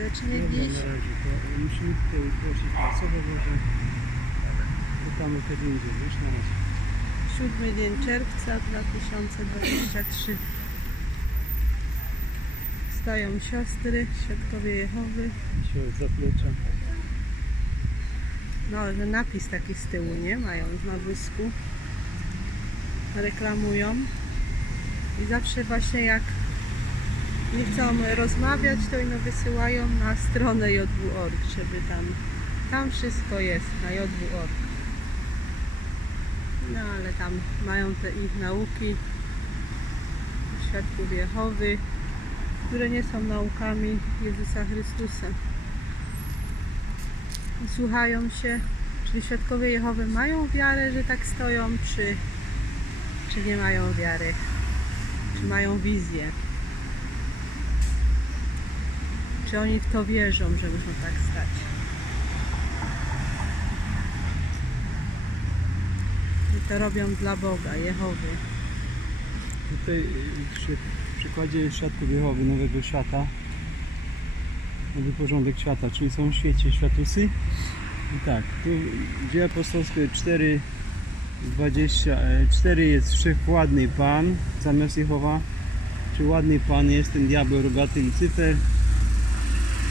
serdecznie Dobra, dziś. na razie to musimy tutaj prosić może. Pytamy kiedy indziej, wiesz, na razie. Siódmy dzień czerwca 2023. Stoją siostry, świadkowie Jehowy. Się zaplecza. No, że napis taki z tyłu, nie? Mają na wysku. Reklamują. I zawsze właśnie jak nie chcą rozmawiać, to ino wysyłają na stronę jw.org, żeby tam, tam wszystko jest na jw.org. No ale tam mają te ich nauki świadków Jehowy, które nie są naukami Jezusa Chrystusa. Słuchają się, czyli świadkowie Jehowy mają wiarę, że tak stoją, czy, czy nie mają wiary, czy mają wizję. Czy oni w to wierzą, że muszą tak stać? I to robią dla Boga, Jehowy. Tutaj y, przy przykładzie świadków Jehowy Nowego Świata nowy porządek świata, czyli są w świecie światusy i tak, tu dzieje apostolskie 4 20, e, 4 jest wszechwładny Pan zamiast Jehowa czy ładny Pan jest ten diabeł rogaty Lucyfer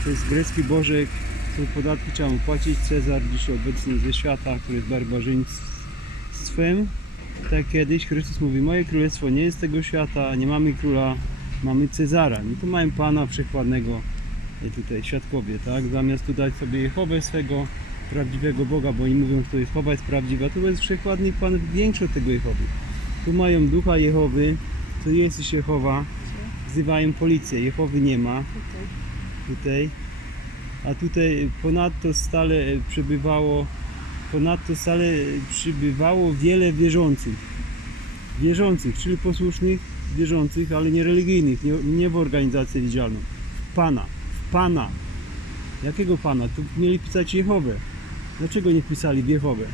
to jest grecki bożek który podatki trzeba mu płacić Cezar dzisiaj obecny ze świata który jest barbarzyństwem tak kiedyś Chrystus mówi, moje królestwo nie jest tego świata, nie mamy króla, mamy Cezara. No to mamy Pana Wszechwładnego e, tutaj, świadkowie, tak? Zamiast tu dać sobie Jehowę swego prawdziwego Boga, bo oni mówią, że to Jehowa jest prawdziwa, to jest Wszechwładny Pan większy od tego Jehowy. Tu mają ducha Jehowy, to jest Jehowa, wzywają policję, Jehowy nie ma Tutaj. a tutaj ponadto stale przebywało ponadto stale przybywało wiele wierzących. Wierzących, czyli posłusznych wierzących, ale nie religijnych, nie, nie w organizację widzialną. W Pana, w Pana. Jakiego Pana? Tu mieli pisać Jehowę. Dlaczego nie pisali w Jehowę?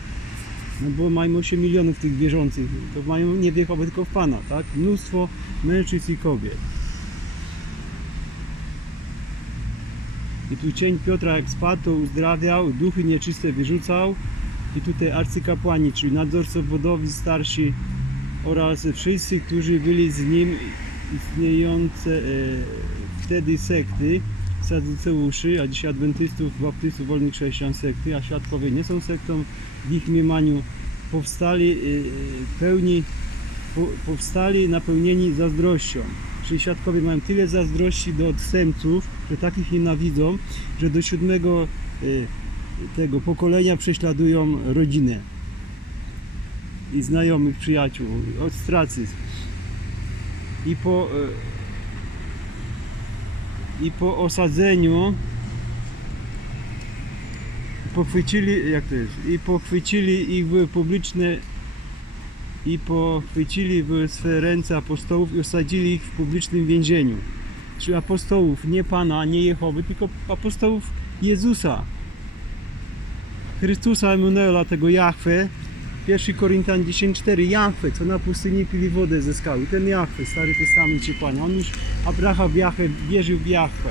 No bo mają 8 milionów tych wierzących, to mają nie w Jehowę, tylko w Pana, tak? Mnóstwo mężczyzn i kobiet. I tu cień Piotra jak spadł, to uzdrawiał, duchy nieczyste wyrzucał. I tutaj arcykapłani, czyli nadzorcowodowi starsi oraz wszyscy, którzy byli z nim istniejące e, wtedy sekty, saduceuszy, a dzisiaj adwentystów, baptystów, wolnych chrześcijan sekty, a świadkowie nie są sektą, w ich mniemaniu powstali e, pełni, po, powstali napełnieni zazdrością. Czyli świadkowie mają tyle zazdrości do odstępców, że takich nienawidzą, że do siódmego y, tego pokolenia prześladują rodzinę i znajomych, przyjaciół, ostracyzm. I po, y, i po osadzeniu pochwycili, jak to jest, i pochwycili ich były publiczne i pochwycili w swe ręce apostołów i osadzili ich w publicznym więzieniu. Czyli apostołów, nie Pana, nie Jehowy, tylko apostołów Jezusa. Chrystusa Emanuela, tego Jahwe. 1 Koryntian 10.4 Jahwe, co na pustyni pili wodę ze skały. Ten Jahwe, Stary Testament czy Pana. On już Abraham w wierzył w Jahwe.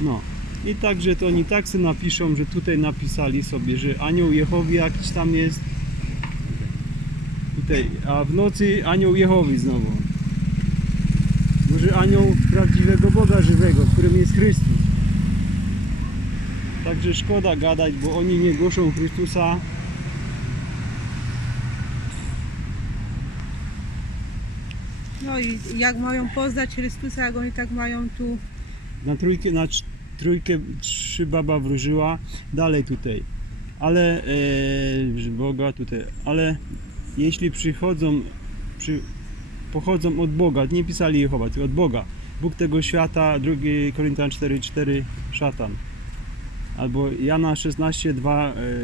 No. I także to oni tak sobie napiszą, że tutaj napisali sobie, że anioł Jehowy jakiś tam jest, a w nocy anioł Jehowy znowu. Może anioł prawdziwego Boga żywego, którym jest Chrystus. Także szkoda gadać, bo oni nie głoszą Chrystusa. No i jak mają poznać Chrystusa, jak oni tak mają tu Na trójkę, na trójkę trzy baba wróżyła. Dalej tutaj. Ale e, Boga tutaj. Ale jeśli przychodzą, przy, pochodzą od Boga, nie pisali Jehowa, tylko od Boga. Bóg tego świata, 2 Koryntian 4,4 szatan. Albo Jana 16,2 e,